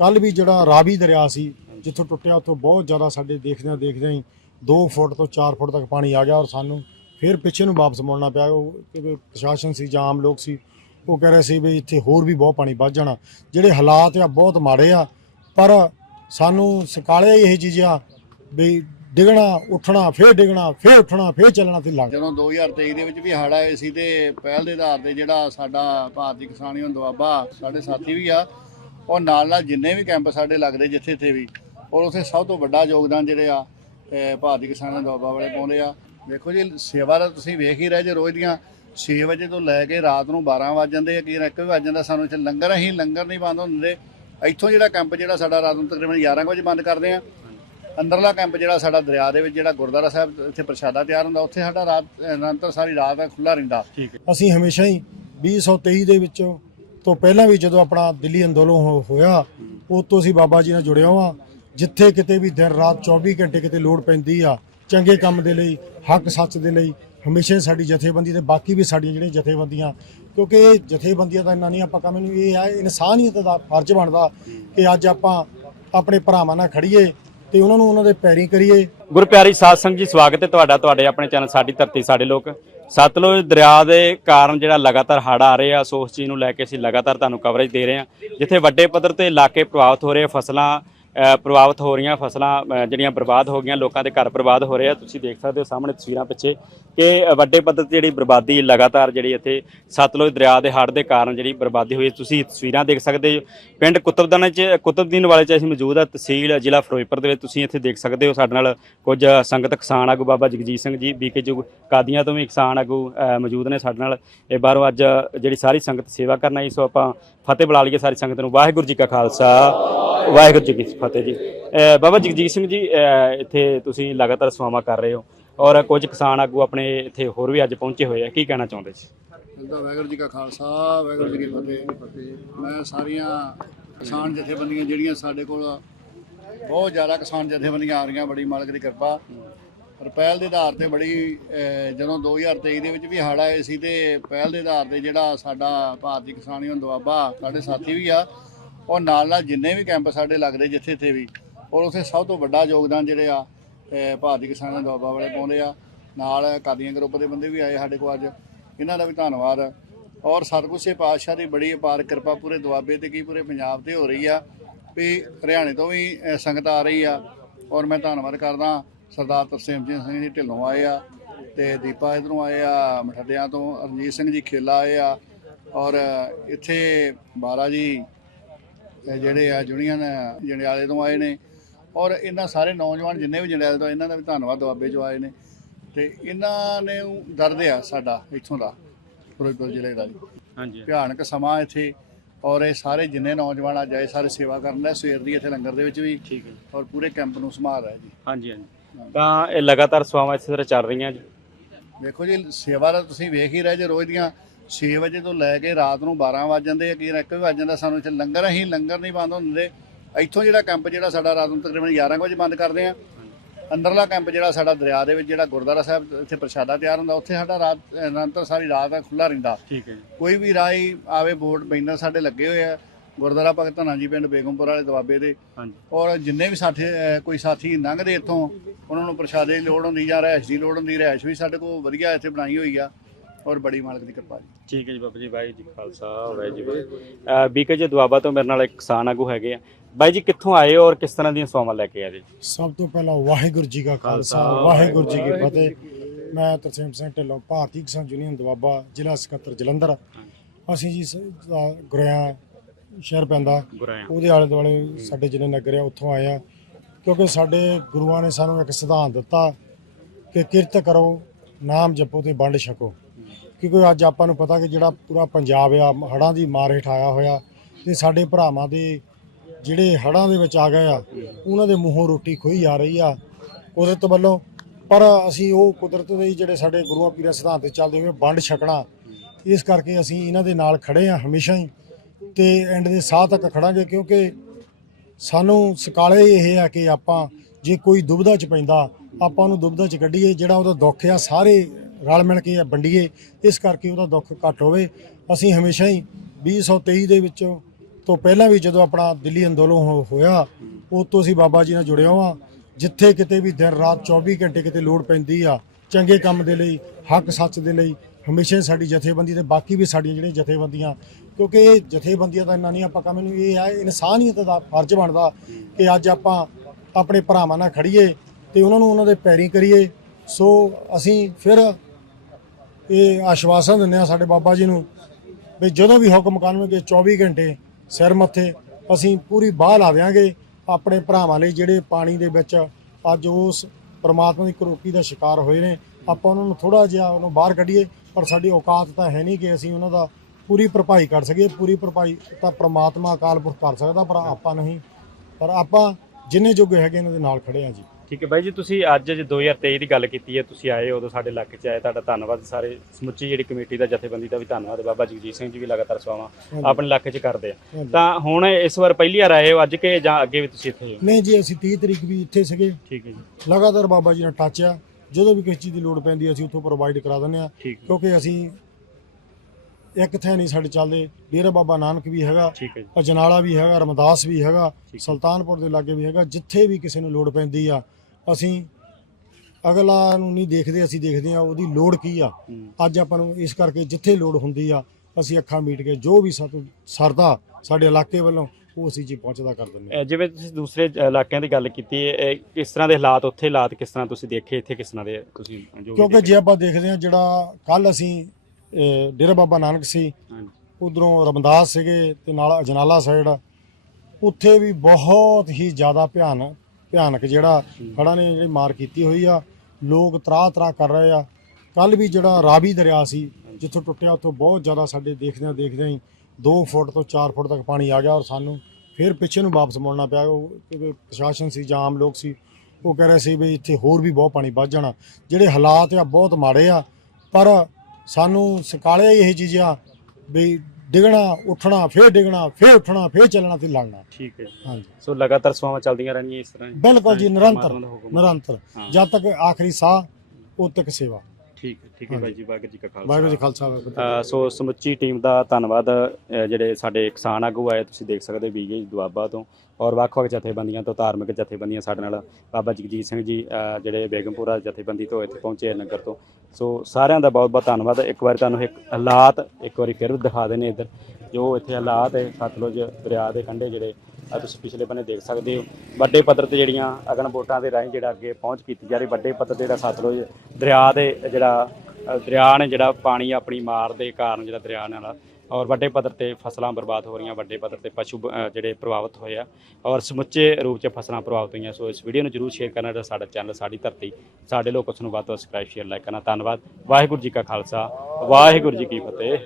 ਕੱਲ ਵੀ ਜਿਹੜਾ ਰਾਵੀ ਦਰਿਆ ਸੀ, ਜਿੱਥੋਂ ਟੁੱਟਿਆ, ਉੱਥੋਂ ਬਹੁਤ ਜ਼ਿਆਦਾ ਸਾਡੇ ਦੇਖਦਿਆਂ ਦੇਖਦਿਆਂ ਹੀ 2 ਫੁੱਟ ਤੋਂ 4 ਫੁੱਟ ਤੱਕ ਪਾਣੀ ਆ ਗਿਆ ਔਰ ਸਾਨੂੰ ਫਿਰ ਪਿੱਛੇ ਨੂੰ ਵਾਪਸ ਮੁੜਨਾ ਪਿਆ। ਉਹ ਪ੍ਰਸ਼ਾਸਨ ਸੀ, ਜਾਂ ਆਮ ਲੋਕ ਸੀ, ਉਹ ਕਹਿ ਰਹੇ ਸੀ ਵੀ ਇੱਥੇ ਹੋਰ ਵੀ ਬਹੁਤ ਪਾਣੀ ਵੱਧ ਜਾਣਾ। ਜਿਹੜੇ ਹਾਲਾਤ ਆ, ਬਹੁਤ ਮਾੜੇ ਆ, ਪਰ ਸਾਨੂੰ ਸਕਾਲਿਆ ਹੀ ਇਹ ਚੀਜ਼ ਆ ਵੀ ਡਿੱਗਣਾ, ਉੱਠਣਾ, ਫੇਰ ਡਿੱਗਣਾ, ਫੇਰ ਉੱਠਣਾ, ਫੇਰ ਚੱਲਣਾ ਤੇ ਲੱਗ। ਜਦੋਂ 2023 ਦੇ ਵਿੱਚ ਵੀ ਹੜ੍ਹ ਆਏ ਸੀ ਤੇ ਪਹਿਲ ਦੇ ਆਧਾਰ ਤੇ ਜਿਹੜਾ ਸਾਡਾ ਭਾਰਤੀ ਕਿਸਾਨ ਯੂਨੀਅਨ ਦੁਆਬਾ ਸਾਡੇ ਸਾਥੀ ਵੀ ਆ ਔਰ ਨਾਲ ਨਾਲ ਜਿੰਨੇ ਵੀ ਕੈਂਪ ਸਾਡੇ ਲੱਗਦੇ ਜਿੱਥੇ ਇੱਥੇ ਵੀ, ਔਰ ਉਥੇ ਸਭ ਤੋਂ ਵੱਡਾ ਯੋਗਦਾਨ ਜਿਹੜੇ ਆ ਭਾਰਤੀ ਕਿਸਾਨਾਂ ਦੁਆਬਾ ਵਾਲੇ ਪਾਉਂਦੇ ਆ। ਦੇਖੋ ਜੀ, ਸੇਵਾ ਦਾ ਤੁਸੀਂ ਵੇਖ ਹੀ ਰਹੇ ਜੇ ਰੋਜ਼ ਦੀਆਂ 6 ਵਜੇ ਤੋਂ ਲੈ ਕੇ ਰਾਤ ਨੂੰ 12 ਵਜ ਜਾਂਦੇ ਆ ਕੀ 1 ਵੀ ਵਜ ਜਾਂਦਾ, ਸਾਨੂੰ ਇੱਥੇ ਲੰਗਰ ਅਸੀਂ ਲੰਗਰ ਨਹੀਂ ਬੰਦ ਹੁੰਦੇ। ਇੱਥੋਂ ਜਿਹੜਾ ਕੈਂਪ ਜਿਹੜਾ ਸਾਡਾ ਰਾਤ ਨੂੰ ਤਕਰੀਬਨ 11 ਵਜੇ ਬੰਦ ਕਰਦੇ ਆ। ਅੰਦਰਲਾ ਕੈਂਪ ਜਿਹੜਾ ਸਾਡਾ ਦਰਿਆ ਦੇ ਵਿੱਚ ਜਿਹੜਾ ਗੁਰਦੁਆਰਾ ਸਾਹਿਬ ਇੱਥੇ ਪ੍ਰਸ਼ਾਦਾ ਤਿਆਰ ਹੁੰਦਾ, ਉੱਥੇ ਸਾਡਾ ਰਾਤ ਨਿਰੰਤਰ ਸਾਰੀ ਰਾਤ ਖੁੱਲਾ ਰਹਿੰਦਾ। ਅਸੀਂ ਹਮੇਸ਼ਾ ਹੀ 2023 ਦੇ ਵਿੱਚ ਤੋਂ ਪਹਿਲਾਂ ਵੀ ਜਦੋਂ ਆਪਣਾ ਦਿੱਲੀ ਅੰਦੋਲਨ ਹੋ- ਹੋਇਆ ਉਹ ਤੋਂ ਅਸੀਂ ਬਾਬਾ ਜੀ ਨਾਲ ਜੁੜਿਆ ਹਾਂ ਜਿੱਥੇ ਕਿਤੇ ਵੀ ਦਿਨ ਰਾਤ 24 ਘੰਟੇ ਕਿਤੇ ਲੋੜ ਪੈਂਦੀ ਆ, ਚੰਗੇ ਕੰਮ ਦੇ ਲਈ, ਹੱਕ ਸੱਚ ਦੇ ਲਈ, ਹਮੇਸ਼ਾ ਸਾਡੀ ਜਥੇਬੰਦੀ ਤੇ ਬਾਕੀ ਵੀ ਸਾਡੀਆਂ ਜਿਹੜੀਆਂ ਜਥੇਬੰਦੀਆਂ, ਕਿਉਂਕਿ ਇਹ ਜਥੇਬੰਦੀਆਂ ਦਾ ਇੰਨਾ ਨਹੀਂ ਆਪਾਂ ਕੰਮ ਨੂੰ ਇਹ ਆ, ਇਨਸਾਨੀਅਤ ਦਾ ਫਰਜ਼ ਬਣਦਾ ਕਿ ਅੱਜ ਆਪਾਂ ਆਪਣੇ ਭਰਾਵਾਂ ਨਾਲ ਖੜੀਏ ਤੇ ਉਹਨਾਂ ਨੂੰ ਉਹਨਾਂ ਦੇ ਪੈਰੀ ਕਰੀਏ। ਗੁਰਪਿਆਰੀ ਸਾਧ ਸੰਗਤ ਜੀ, ਸਵਾਗਤ ਹੈ ਤੁਹਾਡਾ, ਤੁਹਾਡੇ ਆਪਣੇ ਚੈਨਲ ਸਾਡੀ ਧਰਤੀ, ਸਾਡੇ ਲੋਕ। ਸਤਲੁਜ ਦਰਿਆ ਦੇ ਕਾਰਨ ਜਿਹੜਾ ਲਗਾਤਾਰ ਹੜ੍ਹ ਆ ਰਹੇ ਆ ਸੋ ਉਸ ਚੀਜ਼ ਨੂੰ ਲੈ ਕੇ ਅਸੀਂ ਲਗਾਤਾਰ ਤੁਹਾਨੂੰ ਕਵਰੇਜ ਦੇ ਰਹੇ ਹਾਂ। ਜਿੱਥੇ ਵੱਡੇ ਪੱਧਰ ਤੇ ਇਲਾਕੇ ਪ੍ਰਭਾਵਿਤ ਹੋ ਰਹੇ ਆ, ਫਸਲਾਂ ਪ੍ਰਭਾਵਿਤ ਹੋ ਰਹੀਆਂ ਫਸਲਾਂ ਜਿਹੜੀਆਂ ਬਰਬਾਦ ਹੋ ਗਈਆਂ, ਲੋਕਾਂ ਦੇ ਘਰ ਬਰਬਾਦ ਹੋ ਰਹੇ ਆ। ਤੁਸੀਂ ਦੇਖ ਸਕਦੇ ਹੋ ਸਾਹਮਣੇ ਤਸਵੀਰਾਂ ਪਿੱਛੇ ਕਿ ਵੱਡੇ ਪੱਧਰ ਤੇ ਜਿਹੜੀ ਬਰਬਾਦੀ ਲਗਾਤਾਰ ਜਿਹੜੀ ਇੱਥੇ ਸਤਲੁਜ ਦਰਿਆ ਦੇ ਹੜ੍ਹ ਦੇ ਕਾਰਨ ਜਿਹੜੀ ਬਰਬਾਦੀ ਹੋਈ ਤੁਸੀਂ ਤਸਵੀਰਾਂ ਦੇਖ ਸਕਦੇ ਹੋ। ਪਿੰਡ ਕੁਤਬਦਾਨਾ ਚ, ਕੁਤਬਦੀਨ ਵਾਲੇ ਚ ਅਸੀਂ ਮੌਜੂਦ ਆ ਤਹਿਸੀਲ ਜ਼ਿਲ੍ਹਾ ਫਿਰੋਜ਼ਪੁਰ ਦੇ ਵਿੱਚ। ਤੁਸੀਂ ਇੱਥੇ ਦੇਖ ਸਕਦੇ ਹੋ ਸਾਡੇ ਨਾਲ ਕੁਝ ਸੰਗਤ ਕਿਸਾਨ ਆਗੂ ਬਾਬਾ ਜਗਜੀਤ ਸਿੰਘ ਜੀ ਬੀਕੇ ਜੁਗ ਕਾਦੀਆਂ ਤੋਂ ਵੀ ਕਿਸਾਨ ਆਗੂ ਮੌਜੂਦ ਨੇ ਸਾਡੇ ਨਾਲ। ਇਹ ਬਾਹਰੋਂ ਅੱਜ ਜਿਹੜੀ ਸਾਰੀ ਸੰਗਤ ਸੇਵਾ ਕਰਨ ਆਈ, ਸੋ ਆਪਾਂ ਫਤਿਹ ਬੁਲਾ ਲਈਏ ਸਾਰੀ ਸੰਗਤ ਨੂੰ। ਵਾਹਿਗੁਰੂ ਜੀ ਕਾ ਖਾਲਸਾ। ਵਾਹਿਗੁਰੂ ਜੀ ਕੀ ਫਤਿਹ ਜੀ। ਬਾਬਾ ਜਗਜੀਤ ਸਿੰਘ ਜੀ ਇੱਥੇ ਤੁਸੀਂ ਲਗਾਤਾਰ ਸੇਵਾਵਾਂ ਕਰ ਰਹੇ ਹੋ ਔਰ ਕੁਝ ਕਿਸਾਨ ਆਗੂ ਆਪਣੇ ਇੱਥੇ ਹੋਰ ਵੀ ਅੱਜ ਪਹੁੰਚੇ ਹੋਏ ਆ। ਕੀ ਕਹਿਣਾ ਚਾਹੁੰਦੇ ਸੀ ਇਹਦਾ ਵਾਹਿਗੁਰੂ ਜੀ ਕਾ ਖਾਲਸਾ ਵਾਹਿਗੁਰੂ ਜੀ ਕੀ ਫਤਿਹ। ਮੈਂ ਸਾਰੀਆਂ ਕਿਸਾਨ ਜਥੇਬੰਦੀਆਂ ਜਿਹੜੀਆਂ ਸਾਡੇ ਕੋਲ ਬਹੁਤ ਜ਼ਿਆਦਾ ਕਿਸਾਨ ਜਥੇਬੰਦੀਆਂ ਆ ਰਹੀਆਂ ਬੜੀ ਮਾਲਕ ਦੀ ਕਿਰਪਾ। ਪਰ ਪਹਿਲ ਦੇ ਆਧਾਰ ਤੇ ਬੜੀ ਅਹ, ਜਦੋਂ 2023 ਦੇ ਵਿੱਚ ਵੀ ਹੜ੍ਹ ਆਏ ਸੀ ਤੇ ਪਹਿਲ ਦੇ ਆਧਾਰ ਤੇ ਜਿਹੜਾ ਸਾਡਾ ਭਾਰਤੀ ਕਿਸਾਨ ਯੂਨੀਅਨ ਦੁਆਬਾ ਸਾਡੇ ਸਾਥੀ ਵੀ ਆ ਔਰ ਨਾਲ ਨਾਲ ਜਿੰਨੇ ਵੀ ਕੈਂਪ ਸਾਡੇ ਲੱਗਦੇ ਜਿੱਥੇ ਇੱਥੇ ਵੀ, ਔਰ ਉਥੇ ਸਭ ਤੋਂ ਵੱਡਾ ਯੋਗਦਾਨ ਜਿਹੜੇ ਆ ਭਾਰਤੀ ਕਿਸਾਨਾਂ ਦੁਆਬਾ ਵਾਲੇ ਪਾਉਂਦੇ ਆ। ਨਾਲ ਕਾਦੀਆਂ ਗਰੁੱਪ ਦੇ ਬੰਦੇ ਵੀ ਆਏ ਸਾਡੇ ਕੋਲ ਅੱਜ, ਇਹਨਾਂ ਦਾ ਵੀ ਧੰਨਵਾਦ। ਔਰ ਸਤਿਗੁਰਸੇ ਪਾਤਸ਼ਾਹ ਦੀ ਬੜੀ ਅਪਾਰ ਕਿਰਪਾ ਪੂਰੇ ਦੁਆਬੇ ਤੇ ਕੀ ਪੂਰੇ ਪੰਜਾਬ ਤੇ ਹੋ ਰਹੀ ਆ, ਵੀ ਹਰਿਆਣੇ ਤੋਂ ਵੀ ਸੰਗਤ ਆ ਰਹੀ ਆ। ਔਰ ਮੈਂ ਧੰਨਵਾਦ ਕਰਦਾ ਸਰਦਾਰ ਤਰਸੇਮ ਸਿੰਘ ਜੀ ਢਿੱਲੋਂ ਆਏ ਆ, ਤੇ ਦੀਪਾ ਇਧਰੋਂ ਆਏ ਆ, ਮਠੱਡਿਆਂ ਤੋਂ ਰਣਜੀਤ ਸਿੰਘ ਜੀ ਖੇਲਾ ਆਏ ਆ। ਔਰ ਇੱਥੇ ਬਾਲਾ ਜੀ ਜਿਹੜੇ ਆ ਜੁਨੀਅਨ ਜੰਡਿਆਲੇ ਤੋਂ ਆਏ ਨੇ। ਔਰ ਇਹਨਾਂ ਸਾਰੇ ਨੌਜਵਾਨ ਜਿੰਨੇ ਵੀ ਜੰਡਿਆਲੇ ਤੋਂ ਇਹਨਾਂ ਦਾ ਵੀ ਧੰਨਵਾਦ ਦੁਆਬੇ ਚੋਂ ਆਏ ਨੇ। ਤੇ ਇਹਨਾਂ ਨੇ ਦਰਦ ਆ ਸਾਡਾ ਇੱਥੋਂ ਦਾ ਫਿਰੋਜ਼ਪੁਰ ਜ਼ਿਲ੍ਹੇ ਦਾ ਹਾਂਜੀ। ਭਿਆਨਕ ਸਮਾਂ ਇੱਥੇ ਔਰ ਇਹ ਸਾਰੇ ਜਿੰਨੇ ਨੌਜਵਾਨ ਅੱਜ ਆਏ ਸਾਰੇ ਸੇਵਾ ਕਰਨ ਦਾ ਸਵੇਰ ਦੀ ਇੱਥੇ ਲੰਗਰ ਦੇ ਵਿੱਚ ਵੀ ਠੀਕ ਹੈ ਔਰ ਪੂਰੇ ਕੈਂਪ ਨੂੰ ਸੰਭਾਲ ਰਿਹਾ ਜੀ। ਹਾਂਜੀ ਹਾਂਜੀ। ਤਾਂ ਇਹ ਲਗਾਤਾਰ ਸੇਵਾਵਾਂ ਇਸੇ ਤਰ੍ਹਾਂ ਚੱਲ ਰਹੀਆਂ ਜੀ। ਦੇਖੋ ਜੀ ਸੇਵਾ ਦਾ ਤੁਸੀਂ ਵੇਖ ਹੀ ਰਹੇ ਜੇ ਰੋਜ਼ ਦੀਆਂ 6 ਵਜੇ ਤੋਂ ਲੈ ਕੇ ਰਾਤ ਨੂੰ 12 ਵਜ ਜਾਂਦੇ ਆ ਕੀ 1 ਵੀ ਵਜ ਜਾਂਦਾ ਸਾਨੂੰ ਇੱਥੇ ਲੰਗਰ ਅਸੀਂ ਲੰਗਰ ਨਹੀਂ ਬੰਦ ਹੁੰਦੇ। ਇੱਥੋਂ ਜਿਹੜਾ ਕੈਂਪ ਜਿਹੜਾ ਸਾਡਾ ਰਾਤ ਨੂੰ ਤਕਰੀਬਨ 11 ਕੁ ਵਜੇ ਬੰਦ ਕਰਦੇ ਆ। ਅੰਦਰਲਾ ਕੈਂਪ ਜਿਹੜਾ ਸਾਡਾ ਦਰਿਆ ਦੇ ਵਿੱਚ ਜਿਹੜਾ ਗੁਰਦੁਆਰਾ ਸਾਹਿਬ ਇੱਥੇ ਪ੍ਰਸ਼ਾਦਾ ਤਿਆਰ ਹੁੰਦਾ ਉੱਥੇ ਸਾਡਾ ਰਾਤ ਨਿਰੰਤਰ ਸਾਰੀ ਰਾਤ ਖੁੱਲਾ ਰਹਿੰਦਾ। ਠੀਕ ਹੈ। ਕੋਈ ਵੀ ਰਾਈ ਆਵੇ ਬੋਰਡ ਬੈਨਰ ਸਾਡੇ ਲੱਗੇ ਹੋਏ ਆ। ਗੁਰਦੁਆਰਾ ਭਗਤ ਧੰਨਾ ਜੀ ਪਿੰਡ ਬੇਗਮਪੁਰ ਵਾਲੇ ਦਵਾਬੇ ਦੇ। ਹਾਂਜੀ। ਔਰ ਜਿੰਨੇ ਵੀ ਸਾਥੀ ਕੋਈ ਸਾਥੀ ਲੰਘਦੇ ਇੱਥੋਂ ਉਹਨਾਂ ਨੂੰ ਪ੍ਰਸ਼ਾਦੇ ਦੀ ਲੋੜ ਹੁੰਦੀ ਜਾਂ ਰਹਿਸ਼ ਦੀ ਲੋੜ ਹੁੰਦੀ ਰਹਿਸ਼ ਵੀ ਸਾਡੇ ਕੋਲ ਵਧੀਆ ਇੱਥੇ ਬਣਾਈ ਹੋਈ ਆ। ਔਰ ਬੜੀ ਮਾਲਕ ਦੀ ਕਿਰਪਾ ਜੀ। ਠੀਕ ਹੈ ਜੀ ਬਾਬਾ ਜੀ ਵਾਹਿਗੁਰੂ ਜੀ ਖਾਲਸਾ ਵਾਹਿਗੁਰੂ ਜੀ ਫਤਿਹ। ਬੀਕੇ ਜੀ ਦੁਆਬਾ ਤੋਂ ਮੇਰੇ ਨਾਲ ਇੱਕ ਕਿਸਾਨ ਆਗੂ ਹੈਗੇ ਆ। ਬਾਈ ਜੀ ਕਿੱਥੋਂ ਆਏ ਹੋ ਔਰ ਕਿਸ ਤਰ੍ਹਾਂ ਦੀਆਂ ਸੇਵਾਵਾਂ ਲੈ ਕੇ ਆਏ ਜੀ ਸਭ ਤੋਂ ਪਹਿਲਾਂ ਵਾਹਿਗੁਰੂ ਜੀ ਕਾ ਖਾਲਸਾ ਵਾਹਿਗੁਰੂ ਜੀ ਕੀ ਫਤਿਹ। ਮੈਂ ਤਰਸੇਮ ਸਿੰਘ ਢਿੱਲੋਂ ਭਾਰਤੀ ਕਿਸਾਨ ਯੂਨੀਅਨ ਦਵਾਬਾ ਜ਼ਿਲ੍ਹਾ ਸਕੱਤਰ ਜਲੰਧਰ। ਅਸੀਂ ਜੀ ਸ- ਗੁਰਿਆਂ ਸ਼ਹਿਰ ਪੈਂਦਾ। ਗੁਰਾਇਆ ਉਹਦੇ ਆਲੇ ਦੁਆਲੇ ਸਾਡੇ ਜਿਹੜੇ ਨਗਰ ਆ ਉੱਥੋਂ ਆਏ ਆ। ਕਿਉਂਕਿ ਸਾਡੇ ਗੁਰੂਆਂ ਨੇ ਸਾਨੂੰ ਇੱਕ ਸਿਧਾਂਤ ਦਿੱਤਾ ਕਿ ਕਿਰਤ ਕਰੋ ਨਾਮ ਜਪੋ ਤੇ ਵੰਡ ਛਕੋ। ਕਿਉਂਕਿ ਅੱਜ ਆਪਾਂ ਨੂੰ ਪਤਾ ਕਿ ਜਿਹੜਾ ਪੂਰਾ ਪੰਜਾਬ ਆ, ਹੜ੍ਹਾਂ ਦੀ ਮਾਰ ਹੇਠ ਆਇਆ ਹੋਇਆ ਤੇ ਸਾਡੇ ਭਰਾਵਾਂ ਦੇ ਜਿਹੜੇ ਹੜ੍ਹਾਂ ਦੇ ਵਿੱਚ ਆ ਗਏ ਆ, ਉਹਨਾਂ ਦੇ ਮੂੰਹੋਂ ਰੋਟੀ ਖੋਈ ਜਾ ਰਹੀ ਆ ਕੁਦਰਤ ਵੱਲੋਂ। ਪਰ ਅਸੀਂ ਉਹ ਕੁਦਰਤ ਦੇ ਜਿਹੜੇ ਸਾਡੇ ਗੁਰੂਆਂ ਪੀਰਾਂ ਸਿਧਾਂਤ ਤੇ ਚੱਲਦੇ ਹੋਏ ਵੰਡ ਛਕਣਾ, ਇਸ ਕਰਕੇ ਅਸੀਂ ਇਹਨਾਂ ਦੇ ਨਾਲ ਖੜੇ ਆ ਹਮੇਸ਼ਾ ਹੀ ਤੇ ਐਂਡ ਦੇ ਸਾਹ ਤੱਕ ਖੜਾਂਗੇ ਕਿਉਂਕਿ ਸਾਨੂੰ ਸਕਾਲੇ ਇਹ ਆ ਕਿ ਆਪਾਂ ਜੇ ਕੋਈ ਦੁਬਿਧਾ ਚ ਪੈਂਦਾ, ਆਪਾਂ ਉਹਨੂੰ ਦੁਬਿਧਾ ਚ ਕੱਢੀਏ, ਜਿਹੜਾ ਉਹਦਾ ਦੁੱਖ ਆ, ਸਾਰੇ ਰਲ ਮਿਲ ਕੇ ਵੰਡੀਏ, ਇਸ ਕਰਕੇ ਉਹਦਾ ਦੁੱਖ ਘੱਟ ਹੋਵੇ। ਅਸੀਂ ਹਮੇਸ਼ਾ ਹੀ 2023 ਦੇ ਵਿੱਚ ਤੋਂ ਪਹਿਲਾਂ ਵੀ ਜਦੋਂ ਆਪਣਾ ਦਿੱਲੀ ਅੰਦੋਲਨ ਹੋ- ਹੋਇਆ ਉਹ ਤੋਂ ਅਸੀਂ ਬਾਬਾ ਜੀ ਨਾਲ ਜੁੜਿਆ ਹਾਂ ਜਿੱਥੇ ਕਿਤੇ ਵੀ ਦਿਨ ਰਾਤ 24 ਘੰਟੇ ਕਿਤੇ ਲੋੜ ਪੈਂਦੀ ਆ, ਚੰਗੇ ਕੰਮ ਦੇ ਲਈ, ਹੱਕ ਸੱਚ ਦੇ ਲਈ, ਹਮੇਸ਼ਾ ਹੀ ਸਾਡੀ ਜਥੇਬੰਦੀ ਤੇ ਬਾਕੀ ਵੀ ਸਾਡੀਆਂ ਜਿਹੜੀਆਂ ਜਥੇਬੰਦੀਆਂ, ਕਿਉਂਕਿ ਇਹ ਜਥੇਬੰਦੀਆਂ ਦਾ ਇੰਨਾ ਨਹੀਂ, ਆਪਾਂ ਕੰਮ ਨੂੰ ਇਹ ਹੈ ਇਨਸਾਨੀਅਤ ਦਾ ਫਰਜ਼ ਬਣਦਾ ਕਿ ਅੱਜ ਆਪਾਂ ਆਪਣੇ ਭਰਾਵਾਂ ਨਾਲ ਖੜੀਏ ਤੇ ਉਹਨਾਂ ਨੂੰ ਉਹਨਾਂ ਦੇ ਪੈਰੀ ਕਰੀਏ। ਸੋ ਅਸੀਂ ਫਿਰ ਇਹ ਆਸ਼ਵਾਸਨ ਦਿੰਦੇ ਆ ਸਾਡੇ ਬਾਬਾ ਜੀ ਨੂੰ ਵੀ ਜਦੋਂ ਵੀ ਹੁਕਮ ਕਰਨਗੇ 24 ਘੰਟੇ ਸਿਰ ਮੱਥੇ, ਅਸੀਂ ਪੂਰੀ ਬਾਹ ਲਾ ਦਿਆਂਗੇ ਆਪਣੇ ਭਰਾਵਾਂ ਲਈ ਜਿਹੜੇ ਪਾਣੀ ਦੇ ਵਿੱਚ ਅੱਜ ਉਸ ਪਰਮਾਤਮਾ ਦੀ ਕਰੋਪੀ ਦਾ ਸ਼ਿਕਾਰ ਹੋਏ ਨੇ। ਆਪਾਂ ਉਹਨਾਂ ਨੂੰ ਥੋੜਾ ਜਿਹਾ ਉਹਨੂੰ ਬਾਹਰ ਕੱਢੀਏ, ਪਰ ਸਾਡੀ ਔਕਾਤ ਤਾਂ ਹੈ ਨਹੀਂ ਕਿ ਅਸੀਂ ਉਹਨਾਂ ਦਾ ਪੂਰੀ ਭਰਪਾਈ ਕਰ ਸਕੀਏ। ਪੂਰੀ ਭਰਪਾਈ ਤਾਂ ਪ੍ਰਮਾਤਮਾ ਅਕਾਲ ਪੁਰਖ ਕਰ ਸਕਦਾ, ਪਰ ਆਪਾਂ ਨਹੀਂ। ਪਰ ਆਪਾਂ ਜਿੰਨੇ ਜੋਗੇ ਹੈਗੇ, ਇਹਨਾਂ ਦੇ ਨਾਲ ਖੜੇ ਆ ਜੀ। ਠੀਕ ਹੈ ਬਾਈ ਜੀ ਤੁਸੀਂ ਅੱਜ ਜੇ 2023 ਦੀ ਗੱਲ ਕੀਤੀ ਹੈ ਤੁਸੀਂ ਆਏ ਉਦੋਂ ਸਾਡੇ ਇਲਾਕੇ 'ਚ ਆਏ ਤੁਹਾਡਾ ਧੰਨਵਾਦ ਸਾਰੇ ਸਮੁੱਚੀ ਜਿਹੜੀ ਕਮੇਟੀ ਦਾ ਜਥੇਬੰਦੀ ਦਾ ਵੀ ਧੰਨਵਾਦ ਬਾਬਾ ਜਗਜੀਤ ਸਿੰਘ ਜੀ ਵੀ ਲਗਾਤਾਰ ਸੇਵਾਵਾਂ ਆਪਣੇ ਇਲਾਕੇ 'ਚ ਕਰਦੇ ਆ। ਤਾਂ ਹੁਣ ਇਸ ਵਾਰ ਪਹਿਲੀ ਵਾਰ ਆਏ ਹੋ ਅੱਜ ਕੇ ਜਾਂ ਅੱਗੇ ਵੀ ਤੁਸੀਂ ਇੱਥੇ ਹੋ? ਨਹੀਂ ਜੀ ਅਸੀਂ 30 ਤਰੀਕ ਵੀ ਇੱਥੇ ਸੀਗੇ। ਠੀਕ ਹੈ ਜੀ। ਲਗਾਤਾਰ ਬਾਬਾ ਜੀ ਨਾਲ ਟੱਚ ਆ। ਜਦੋਂ ਵੀ ਕਿਸੇ ਚੀਜ਼ ਦੀ ਲੋੜ ਪੈਂਦੀ ਹੈ ਅਸੀਂ ਉੱਥੋਂ ਪ੍ਰੋਵਾਈਡ ਕਰਾ ਦਿੰਦੇ ਆ। ਹੈ। ਕਿਉਂਕਿ ਅਸੀਂ ਇੱਕ ਥਾਂ ਨਹੀਂ ਸਾਡੇ ਚੱਲਦੇ ਡੇਰਾ ਬਾਬਾ ਨਾਨਕ ਵੀ ਹੈਗਾ ਠੀਕ ਹੈ ਜੀ ਅਜਨਾਲਾ ਵੀ ਹੈਗਾ ਰਮਦਾਸ ਵੀ ਹੈਗਾ ਸੁਲਤਾਨਪੁਰ ਦੇ ਲਾਗੇ ਵੀ ਹੈਗਾ ਜਿੱਥੇ ਵੀ ਕਿਸੇ ਨੂੰ ਲੋੜ ਪੈਂਦੀ ਆ ਅਸੀਂ ਅਗਲਾ ਨੂੰ ਨਹੀਂ ਦੇਖਦੇ ਅਸੀਂ ਦੇਖਦੇ ਆ ਉਹਦੀ ਲੋੜ ਕੀ ਆ। ਅੱਜ ਆਪਾਂ ਨੂੰ ਇਸ ਕਰਕੇ ਜਿੱਥੇ ਲੋੜ ਹੁੰਦੀ ਆ ਅਸੀਂ ਅੱਖਾਂ ਮੀਟ ਕੇ ਜੋ ਵੀ ਸਾਤੋਂ ਸਰਦਾ ਸਾਡੇ ਇਲਾਕੇ ਵੱਲੋਂ ਉਹ ਅਸੀਂ ਜੀ ਪਹੁੰਚਦਾ ਕਰ ਦਿੰਦੇ ਹਾਂ। ਜਿਵੇਂ ਤੁਸੀਂ ਦੂਸਰੇ ਇਲਾਕਿਆਂ ਦੀ ਗੱਲ ਕੀਤੀ ਹੈ ਕਿਸ ਤਰ੍ਹਾਂ ਦੇ ਹਾਲਾਤ ਉੱਥੇ ਹਾਲਾਤ ਕਿਸ ਤਰ੍ਹਾਂ ਤੁਸੀਂ ਦੇਖੇ ਇੱਥੇ ਕਿਸ ਤਰ੍ਹਾਂ ਦੇ ਤੁਸੀਂ ਕਿਉਂਕਿ? ਜੇ ਆਪਾਂ ਦੇਖਦੇ ਹਾਂ ਜਿਹੜਾ ਕੱਲ ਅਸੀਂ ਡੇਰਾ ਬਾਬਾ ਨਾਨਕ ਸੀ। ਉਧਰੋਂ ਰਮਦਾਸ ਸੀਗੇ ਤੇ ਨਾਲ ਅਜਨਾਲਾ ਸਾਈਡ ਉੱਥੇ ਵੀ ਬਹੁਤ ਹੀ ਜ਼ਿਆਦਾ ਭਿਆਨ ਭਿਆਨਕ ਜਿਹੜਾ ਹੜ੍ਹਾਂ ਨੇ ਜਿਹੜੀ ਮਾਰ ਕੀਤੀ ਹੋਈ ਆ। ਲੋਕ ਤਰਾ ਤਰਾ ਕਰ ਰਹੇ ਆ। ਕੱਲ ਵੀ ਜਿਹੜਾ ਰਾਵੀ ਦਰਿਆ ਸੀ ਜਿੱਥੋਂ ਟੁੱਟਿਆ ਉੱਥੋਂ ਬਹੁਤ ਜ਼ਿਆਦਾ ਸਾਡੇ ਦੇਖਦਿਆਂ ਦੇਖਦਿਆਂ ਹੀ 2 ਫੁੱਟ ਤੋਂ 4 ਫੁੱਟ ਤੱਕ ਪਾਣੀ ਆ ਗਿਆ ਔਰ ਸਾਨੂੰ ਫਿਰ ਪਿੱਛੇ ਨੂੰ ਵਾਪਸ ਮੁੜਨਾ ਪਿਆ। ਉਹ ਕਿਉਂਕਿ ਪ੍ਰਸ਼ਾਸਨ ਸੀ ਜਾਂ ਆਮ ਲੋਕ ਸੀ ਉਹ ਕਹਿ ਰਹੇ ਸੀ ਵੀ ਇੱਥੇ ਹੋਰ ਵੀ ਬਹੁਤ ਪਾਣੀ ਵੱਧ ਜਾਣਾ। ਜਿਹੜੇ ਹਾਲਾਤ ਆ ਬਹੁਤ ਮਾੜੇ ਆ ਪਰ ਸਾਨੂੰ ਸਕਾਲਿਆ ਹੀ ਇਹ ਚੀਜ਼ ਵੀ ਡਿੱਗਣਾ ਉੱਠਣਾ ਫੇਰ ਡਿੱਗਣਾ ਫੇਰ ਉੱਠਣਾ ਫੇਰ ਚੱਲਣਾ ਤੇ ਲੜਨਾ ਠੀਕ ਹੈ ਹਾਂਜੀ ਸੋ ਲਗਾਤਾਰ ਸੇਵਾਵਾਂ ਚੱਲਦੀਆਂ ਰਹਿਣਗੀਆਂ ਇਸ ਤਰ੍ਹਾਂ ਹੀ? ਬਿਲਕੁਲ ਜੀ ਨਿਰੰਤਰ। ਨਿਰੰਤਰ। ਜਦ ਤੱਕ ਆਖਰੀ ਸਾਹ ਉਦ ਤੱਕ ਸੇਵਾ ਠੀਕ ਹੈ ਠੀਕ ਹੈ ਜੀ ਵਾਹਿਗੁਰੂ ਜੀ ਕਾ ਖਾਲਸਾ। ਵਾਹਿਗੁਰੂ ਜੀ ਖਾਲਸਾ ਵਾਹਿਗੁਰੂ ਜੀ ਕੀ ਫਤਿਹ। ਅ, ਸੋ ਸਮੁੱਚੀ ਟੀਮ ਦਾ ਧੰਨਵਾਦ ਅ, ਜਿਹੜੇ ਸਾਡੇ ਕਿਸਾਨ ਆਗੂ ਆਏ ਤੁਸੀਂ ਦੇਖ ਸਕਦੇ ਬੀਗੇ ਦੁਆਬਾ ਤੋਂ। ਔਰ ਵੱਖ-ਵੱਖ ਜਥੇਬੰਦੀਆਂ ਤੋਂ ਧਾਰਮਿਕ ਜਥੇਬੰਦੀਆਂ ਸਾਡੇ ਨਾਲ ਬਾਬਾ ਜਗਜੀਤ ਸਿੰਘ ਜੀ ਅ, ਜਿਹੜੇ ਬੇਗਮਪੁਰਾ ਜਥੇਬੰਦੀ ਤੋਂ ਇੱਥੇ ਪਹੁੰਚੇ ਆ ਨਗਰ ਤੋਂ। ਸੋ ਸਾਰਿਆਂ ਦਾ ਬਹੁਤ-ਬਹੁਤ ਧੰਨਵਾਦ। ਇੱਕ ਵਾਰੀ ਤੁਹਾਨੂੰ ਇੱਕ ਹਾਲਾਤ ਇੱਕ ਵਾਰੀ ਫਿਰ ਦਿਖਾ ਦੇਣੇ ਇੱਧਰ। ਜੋ ਇੱਥੇ ਹਾਲਾਤ ਹੈ ਸਤਲੁਜ ਦਰਿਆ ਦੇ ਕੰਢੇ ਜਿਹੜੇ ਆ ਤੁਸੀਂ ਪਿਛਲੇ ਬੰਨੇ ਦੇਖ ਸਕਦੇ ਹੋ। ਵੱਡੇ ਪੱਧਰ ਤੇ ਜਿਹੜੀਆਂ ਅਗਨ ਵੋਟਾਂ ਦੇ ਰਾਹੀਂ ਜਿਹੜਾ ਅੱਗੇ ਪਹੁੰਚ ਕੀਤੀ ਜਾ ਰਹੀ, ਵੱਡੇ ਪੱਧਰ ਤੇ ਜਿਹੜਾ ਸਤਲੁਜ ਦਰਿਆ ਦੇ ਜਿਹੜਾ ਦਰਿਆ ਨੇ ਜਿਹੜਾ ਪਾਣੀ ਆਪਣੀ ਮਾਰ ਦੇ ਕਾਰਨ ਜਿਹੜਾ ਦਰਿਆ ਨਾਲ ਔਰ ਵੱਡੇ ਪੱਧਰ ਤੇ ਫਸਲਾਂ ਬਰਬਾਦ ਹੋ ਰਹੀਆਂ, ਵੱਡੇ ਪੱਧਰ ਤੇ ਪਸ਼ੂ ਜਿਹੜੇ ਪ੍ਰਭਾਵਿਤ ਹੋਏ ਆ। ਔਰ ਸਮੁੱਚੇ ਰੂਪ 'ਚ ਫਸਲਾਂ ਪ੍ਰਭਾਵਿਤ ਹੋਈਆਂ। ਸੋ ਇਸ ਵੀਡੀਓ ਨੂੰ ਜਰੂਰ ਸ਼ੇਅਰ ਕਰਨਾ, ਜਿਹੜਾ ਸਾਡਾ ਚੈਨਲ, ਸਾਡੀ ਧਰਤੀ। ਸਾਡੇ ਲੋਕ ਉਸ ਨੂੰ ਵੱਧ ਤੋਂ ਸਬਸਕ੍ਰਾਈਬ ਸ਼ੇਅਰ ਲਾਈਕ ਕਰਨਾ। ਧੰਨਵਾਦ। ਵਾਹਿਗੁਰੂ ਜੀ ਕਾ ਖਾਲਸਾ। ਵਾਹਿਗੁਰੂ ਜੀ ਕੀ ਫਤਿਹ।